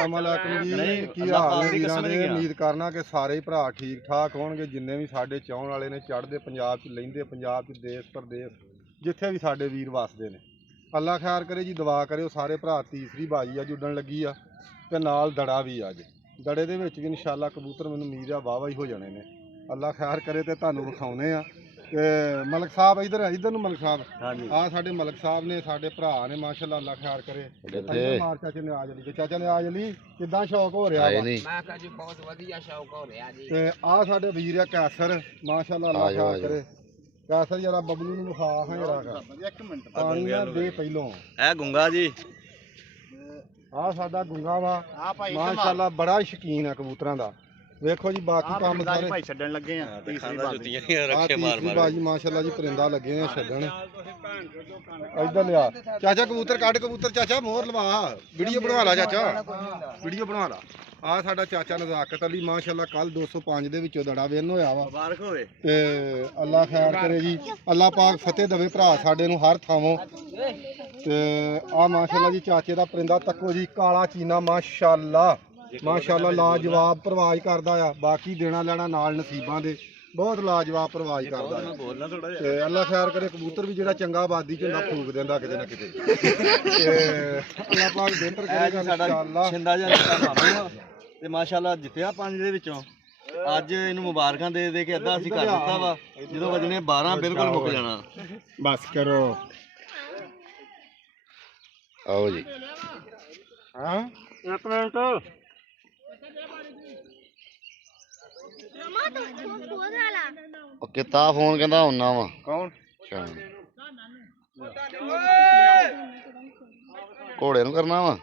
अस्सलामुअलैकुम जी की हाल ने वीरां दे। उम्मीद करना कि सारे ही भरा ठीक ठाक होणगे जिन्ने भी साडे चाहण वाले ने चढ़दे पंजाब च लहिंदे पंजाब च देश परदेश जिथे भी साडे वीर वसदे ने। अल्लाह खैर करे जी, दुआ करियो सारे भरा। तीसरी बाजी अज उड्डण लगी आ ते नाल दड़ा भी अज दड़े दे विच भी इंशाअल्लाह कबूतर मैनूं उम्मीद आ वाह वाह हो जाने ने। अल्लाह खैर करे ते तुहानूं विखाउने आ। मलक साहब इधर इधर नूं मलक साहब आ साडे मलक साहब ने साडे भरा ने माशाअल्लाह। अल्लाह खैर करे मार चाचे ने आज अली चाचा ने आज अली किदां शौक हो रहा वा? मैं कहा जी बहुत वधिया शौक हो रहा जी। ते आ साडे वीर आ कैसर माशाअल्लाह। अल्लाह खैर करे कैसर जरा बबलू नूं विखा हां जरा एक मिनट पानी ना दे पहलों ए गुंगा जी। आ साडा गुंगा वा माशाअल्लाह बड़ा शौकीन है कबूतरां दा। वेखो जी बाकी काम सारे भाई छड्डण लगे हैं। तीसरी बाजी माशाअल्लाह जी परिंदा लगे हैं छड्डण। इधर लिया चाचा कबूतर काट कबूतर चाचा मोहर लवा वीडियो बनवा ला चाचा वीडियो बनवा ला। आ साडा चाचा नज़ाकत अली माशाअल्लाह कल 205 दे विचों दड़ा विन होया वा। मुबारक होवे ते अल्लाह खैर करे जी। अल्लाह पाक फतेह देवे भरा साडे नूं हर थावों। ते आ माशाअल्लाह जी चाचे दा परिंदा तक्को जी काला चीना माशाअल्लाह माशाअल्लाह लाजवाब परवाज करदा आ। बाकी देना लेना नाल नसीबां दे बहुत लाजवाब परवाज करदा ते अल्लाह खैर करे कबूतर भी जेड़ा चंगा आबादी च हुंदा फूक देंदा किते ना किते ते अल्लाह पाक बेहतर करेगा इंशाअल्लाह। छिंदा जा ते माशाअल्लाह जित्तिया 5 दे विचों अज इहनूं मुबारकां दे दे के अद्धा असीं कर दित्ता वा। जदों वजने 12 बिल्कुल मुक जाना। बस करो आओ जी। हां एक मिनट किता फोन कहंदा हुन्ना वा कौन घोड़े नूं करना वा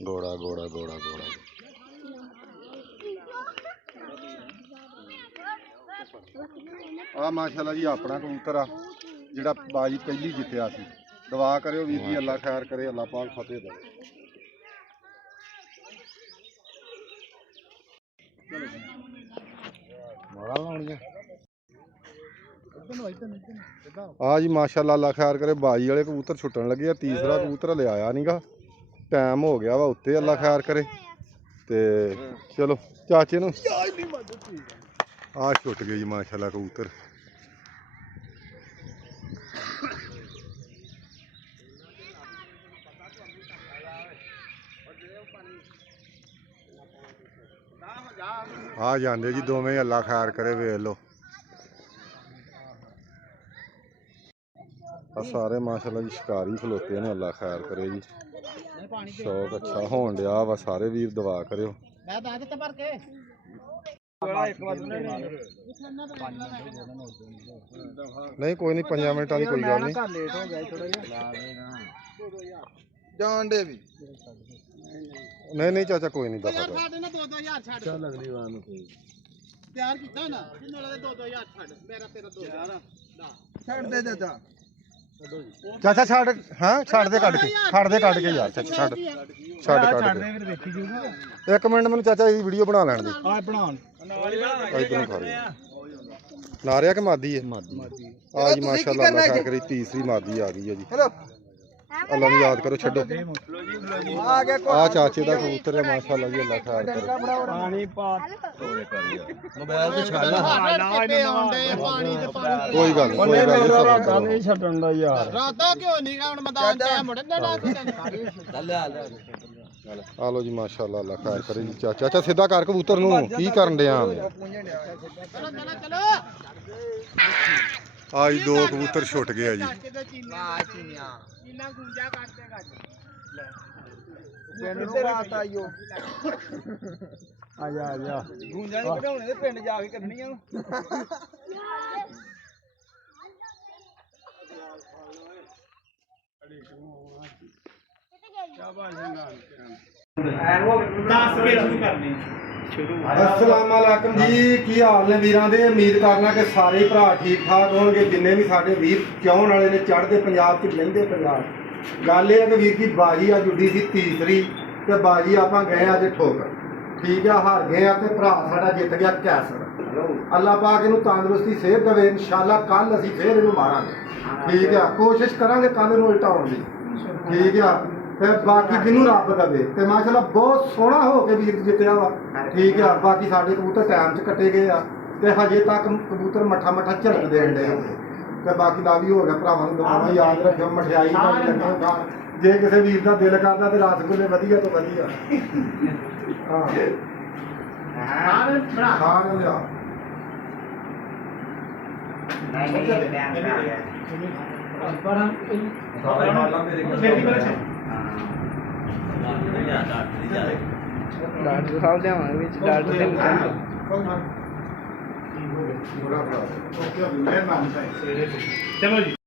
घोड़ा घोड़ा घोड़ा घोड़ा आ माशाअल्लाह जी अपना कबूतर आ जिहड़ा बाजी पहली जित्तिया सी। दुआ करियो वीर जी अल्लाह खैर करे अल्लाह पाक फतेह दे। हाँ जी माशाअल्लाह अल्लाह खैर करे बाजी वाले कबूतर छुट्टन लगे। तीसरा कबूतर हले आया नहीं गा टाइम हो गया वा उत्ते। अल्लाह खैर करे ते चलो चाचे नूं आ छुट गए जी माशाअल्लाह कबूतर। आ जाते जी दोवें अल्लाह खैर करे वेख लो सारे माशाअल्लाह जी शिकारी खलोते ने। अल्लाह खैर करे जी शौक अच्छा होन दिया वा सारे वीर दुआ करियो। नहीं कोई नहीं 5 मिनटां दी कोई गल नहीं जान दे भी नहीं नहीं चाचा कोई नहीं दफा चल अगली बार नु कोई तैयार कीता ना जिन्ने वाले 2000 छड़ मेरा तेरा 2000 छड़ दे चाचा चाचा छड़ हां छड़ दे कट के यार चाचा छड़ कट के एक मिनट मैंने चाचा ये वीडियो बना लैण दे आ बनान इधर खा रहे नारिया के मादी है आज माशाअल्लाह अल्लाह खैर करे तीसरी मादी आ गई है जी। अल्लाह ने याद करो छड्डो आ चाचे दा कबूतर है माशाअल्लाह जी। अल्लाह खैर करे पानी पा मोबाइल ते छड़ ला पानी ते पानी कोई गल नहीं छड्डन दा यार राता क्यों नहीं हुन मैदान च मुड़न देना आ लो जी माशाअल्लाह अल्लाह खैर करे जी। चाचा चाचा सीधा कर कबूतर नूं की करन दिया चलो आज 2 कबूतर छुट गए जी। अस्सलामुअलैकुम जी की हाल ने वीरां दे। उम्मीद करना कि सारे भरा ठीक ठाक होणगे जिन्ने भी साडे वीर चाहण वाले ने चढ़दे पंजाब च लहिंदे पंजाब। गल ये है कि वीर जी बाजी अज उड्डी सी तीसरी ते बाजी आपां गए अज ठोक ठीक है हार गए ते भरा साडा जित गया कैसर। ਅੱਲਾਹ ਪਾਕ ਇਹਨੂੰ ਤੰਦਰੁਸਤੀ ਸਿਹਤ ਦੇਵੇ। ਇਨਸ਼ਾਅੱਲਾ ਕੱਲ ਅਸੀਂ ਫੇਰ ਇਹਨੂੰ ਮਾਰਾਂਗੇ। ਠੀਕ ਆ, ਕੋਸ਼ਿਸ਼ ਕਰਾਂਗੇ ਕੱਲ ਨੂੰ ਉਲਟਾਉਣ ਦੀ। ਠੀਕ ਆ, ਤੇ ਬਾਕੀ ਜਿਹਨੂੰ ਰੱਬ ਦੇਵੇ। ਤੇ ਮਾਸ਼ਾਅੱਲਾ ਬਹੁਤ ਸੋਹਣਾ ਹੋ ਕੇ ਵੀਰ ਜਿੱਤਿਆ ਵਾ। ਠੀਕ ਆ, ਬਾਕੀ ਸਾਡੇ ਕਬੂਤਰ ਟਾਈਮ 'ਚ ਕੱਟੇ ਗਏ ਆ ਤੇ ਹਜੇ ਤੱਕ ਕਬੂਤਰ ਮੱਠਾ ਮੱਠਾ ਝਲਕ ਦੇਣ ਡੇ। ਤੇ ਬਾਕੀ ਦਾ ਵੀ ਹੋ ਗਿਆ, ਭਰਾਵਾਂ ਨੂੰ ਦੁਆਵਾਂ ਯਾਦ ਰੱਖਿਓ। ਮਠਿਆਈ ਦਾ ਵੀ ਲੱਗੇਗਾ, ਜੇ ਕਿਸੇ ਵੀਰ ਦਾ ਦਿਲ ਕਰਦਾ ਤੇ ਰਸਗੁੱਲੇ ਵਧੀਆ ਤੋਂ ਵਧੀਆ। ਹਾਂ ਹਾਂ ਲਿਆ ਡਾਕਟਰ ਸਾਹਿਬ ਦੇ ਆਵਾਂਗੇ ਵਿੱਚ ਡਾਕਟਰ ਦੇ ਚਲੋ ਜੀ।